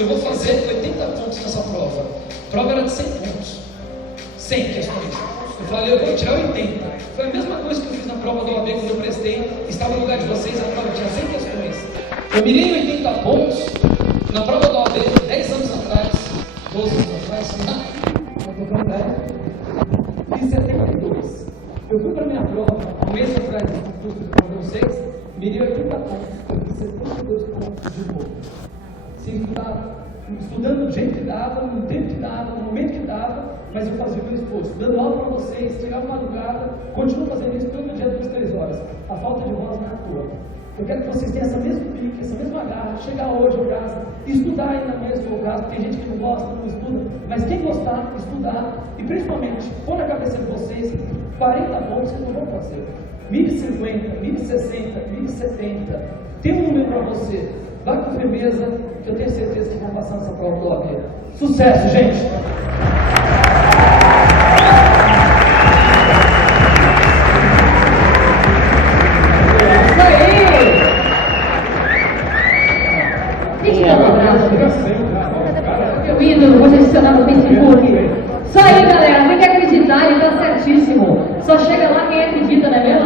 eu vou fazer 80 pontos nessa prova. A prova era de 100 pontos. 100 questões. Eu falei, eu vou tirar 80. Foi a mesma coisa que eu fiz na prova do OAB quando eu prestei. Estava no lugar de vocês, a prova tinha 100 questões. Eu mirei 80 pontos na prova do OAB 10 anos atrás, 12 anos atrás, fiz 72. Eu fui para a minha prova, um mês atrás, com vocês, mirei 80 pontos, eu fiz 72 pontos de novo. Sem estudar, estudando do jeito que dava, no tempo que dava, no momento que dava, mas eu fazia o meu esforço, dando aula para vocês, chegava madrugada, continuo fazendo isso todo dia, 2, 3 horas. A falta de voz não é à toa. Eu quero que vocês tenham essa mesma pique, essa mesma garra, chegar hoje em casa, estudar ainda mais no caso, tem gente que não gosta, não estuda, mas quem gostar, estudar, e principalmente, pôr na cabeça de vocês, 40 pontos vocês não vão fazer. 1050, 1060, 1070, tem um número para você, vá com firmeza, que eu tenho certeza que vão passar nessa prova do OAB. Sucesso, gente! Meu ídolo, vou adicionar no Facebook. Isso aí, galera, tem que acreditar, ele tá certíssimo. Só chega lá quem acredita, não é mesmo?